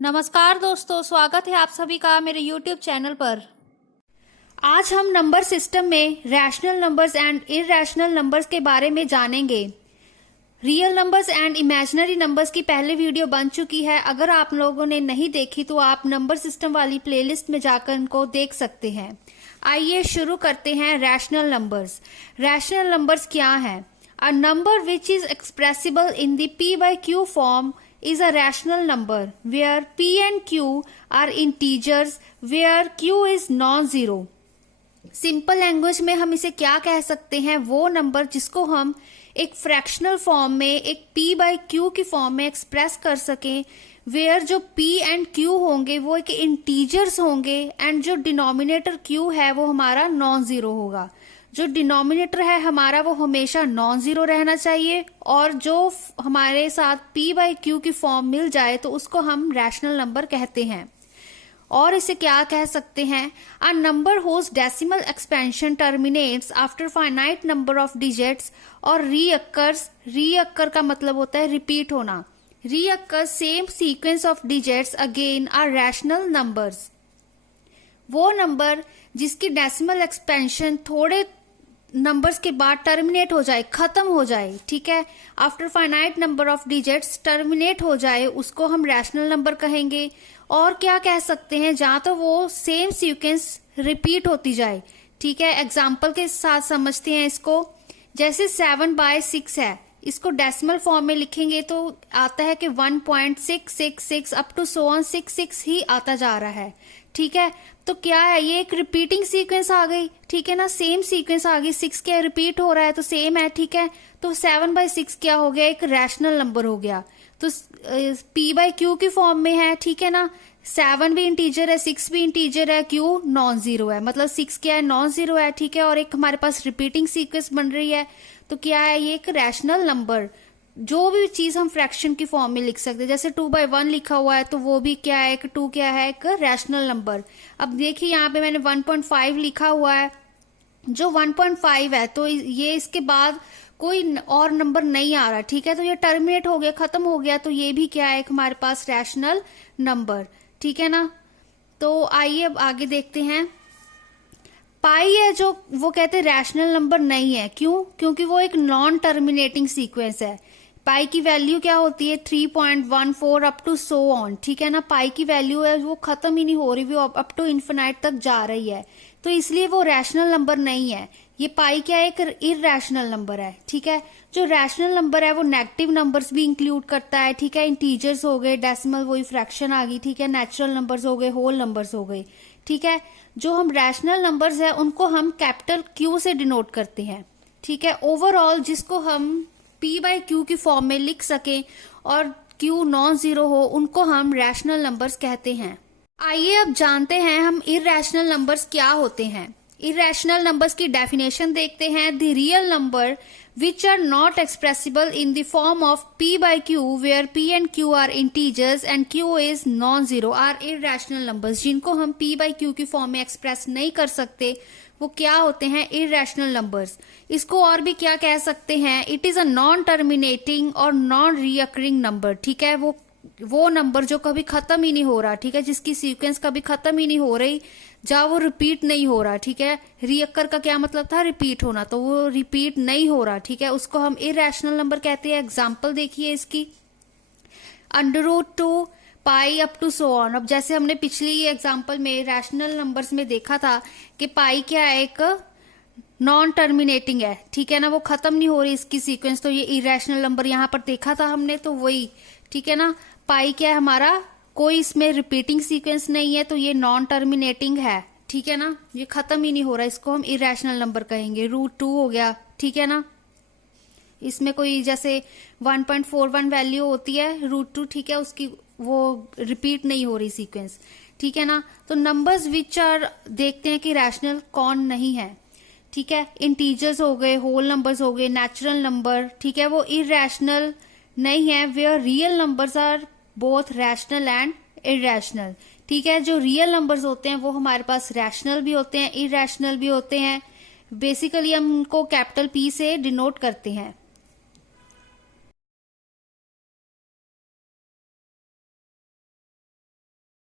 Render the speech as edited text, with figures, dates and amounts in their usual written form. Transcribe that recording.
नमस्कार दोस्तों, स्वागत है आप सभी का मेरे YouTube चैनल पर। आज हम नंबर सिस्टम में rational numbers and irrational numbers के बारे में जानेंगे। Real numbers and imaginary numbers की पहले वीडियो बन चुकी है। अगर आप लोगों ने नहीं देखी तो आप नंबर सिस्टम वाली प्लेलिस्ट में जाकर इनको देख सकते हैं। आइए शुरू करते हैं रैशनल नंबर्स। रैशनल नंबर्स क्या है? A number which is expressible in the p by q form is a rational number where p and q are integers where q is non-zero। Simple language में हम इसे क्या कह सकते हैं? वो नंबर जिसको हम एक फ्रैक्शनल फॉर्म में एक p by q की फॉर्म में एक्सप्रेस कर सकें, वेयर जो p एंड q होंगे वो एक इंटीजर्स होंगे एंड जो डिनोमिनेटर q है वो हमारा नॉन जीरो होगा। जो डिनोमिनेटर है हमारा वो हमेशा नॉन जीरो रहना चाहिए और जो हमारे साथ p by q की फॉर्म मिल जाए तो उसको हम रैशनल नंबर कहते हैं। और इसे क्या कह सकते हैं? A number whose decimal expansion terminates after finite number of digits और रीअक्कर्स। रीअक्कर का मतलब होता है रिपीट होना। Recur same sequence of digits again are rational numbers. वो नंबर जिसकी डेसिमल एक्सपेंशन थोड़े नंबर्स के बाद टर्मिनेट हो जाए, खत्म हो जाए, ठीक है, after finite number of digits terminate हो जाए, उसको हम रैशनल नंबर कहेंगे। और क्या कह सकते हैं? जहां तो वो सेम सीक्वेंस रिपीट होती जाए, ठीक है। एग्जाम्पल के साथ समझते हैं इसको। जैसे 7/6 है, इसको डेसिमल फॉर्म में लिखेंगे तो आता है कि 1.666 अप टू सो ऑन 66 ही आता जा रहा है, ठीक है। तो क्या है? ये एक रिपीटिंग सीक्वेंस आ गई, ठीक है ना, सेम सीक्वेंस आ गई। 6 क्या रिपीट हो रहा है तो सेम है, ठीक है। तो 7/6 क्या हो गया? एक रैशनल नंबर हो गया। तो p by q की फॉर्म में है, ठीक है ना। 7 भी इंटीजर है, 6 भी इंटीजर है, q नॉन जीरो है, मतलब 6 क्या है? नॉन जीरो है, ठीक है। और एक हमारे पास रिपीटिंग सीक्वेंस बन रही है, तो क्या है? ये एक रैशनल नंबर। जो भी चीज हम फ्रैक्शन की फॉर्म में लिख सकते हैं, जैसे 2/1 लिखा हुआ है तो वो भी क्या है? एक 2 क्या है? एक रैशनल नंबर। अब देखिए यहाँ पे मैंने 1.5 लिखा हुआ है, जो 1.5 है तो ये इसके बाद कोई और नंबर नहीं आ रहा, ठीक है। तो ये टर्मिनेट हो गया, खत्म हो गया, तो ये भी क्या है? एक हमारे पास रैशनल नंबर, ठीक है ना। तो आइए अब आगे देखते हैं। पाई है जो वो कहते हैं रैशनल नंबर नहीं है। क्यों? क्योंकि वो एक नॉन टर्मिनेटिंग सीक्वेंस है। पाई की वैल्यू क्या होती है? 3.14 अप टू सो ऑन, ठीक है ना। पाई की वैल्यू है वो खत्म ही नहीं हो रही, वो अप टू इन्फिनाइट तक जा रही है, तो इसलिए वो रैशनल नंबर नहीं है। ये पाई क्या है? एक इरैशनल नंबर है, ठीक है। जो रैशनल नंबर है वो नेगेटिव नंबर्स भी इंक्लूड करता है, ठीक है। इंटीजर्स हो गए, डेसिमल वही फ्रैक्शन आ गई, ठीक है। नेचुरल नंबर्स हो गए, होल नंबर्स हो गए, ठीक है। जो हम रैशनल नंबर्स है उनको हम कैपिटल क्यू से डिनोट करते हैं, ठीक है। ओवरऑल जिसको हम p by q की फॉर्म में लिख सकें और q नॉन जीरो हो, उनको हम रैशनल नंबर्स कहते हैं। आइए अब जानते हैं हम इरैशनल नंबर्स क्या होते हैं। इरैशनल नंबर्स की डेफिनेशन देखते हैं। The real number which are not expressible in the form of p by q where p and q are integers and q is non-zero are irrational numbers। जिनको हम p by q की form में express नहीं कर सकते वो क्या होते हैं? irrational numbers। इसको और भी क्या कह सकते हैं? It is a non terminating और नॉन रीअकरिंग नंबर, ठीक है। वो नंबर जो कभी खत्म ही नहीं हो रहा, ठीक है, जिसकी सीक्वेंस कभी खत्म ही नहीं हो रही, जहाँ वो रिपीट नहीं हो रहा, ठीक है। रीअक्कर का क्या मतलब था? रिपीट होना, तो वो रिपीट नहीं हो रहा, ठीक है, उसको हम इरैशनल नंबर कहते हैं। एग्जाम्पल देखिए इसकी, √2 पाई अप टू सो ऑन। अब जैसे हमने पिछली एग्जाम्पल में रैशनल नंबर्स में देखा था कि पाई क्या है? एक नॉन टर्मिनेटिंग है, ठीक है ना, वो खत्म नहीं हो रही इसकी सीक्वेंस, तो ये इरैशनल नंबर यहाँ पर देखा था हमने, तो वही, ठीक है ना। पाई क्या है हमारा? कोई इसमें रिपीटिंग सीक्वेंस नहीं है, तो ये नॉन टर्मिनेटिंग है, ठीक है ना, ये खत्म ही नहीं हो रहा, इसको हम इरैशनल नंबर कहेंगे। √2 हो गया, ठीक है ना। इसमें कोई जैसे 1.41 वैल्यू होती है √2, ठीक है, उसकी वो रिपीट नहीं हो रही सीक्वेंस, ठीक है ना। तो नंबर्स विच आर देखते हैं कि रैशनल कौन नहीं है, ठीक है। इंटीजर्स हो गए, होल नंबर्स हो गए, नेचुरल नंबर, ठीक है, वो इरैशनल नहीं है। Where real numbers are both rational and irrational, ठीक है। जो रियल नंबर्स होते हैं वो हमारे पास रैशनल भी होते हैं, इरैशनल भी होते हैं। बेसिकली हम उनको कैपिटल P से डिनोट करते हैं।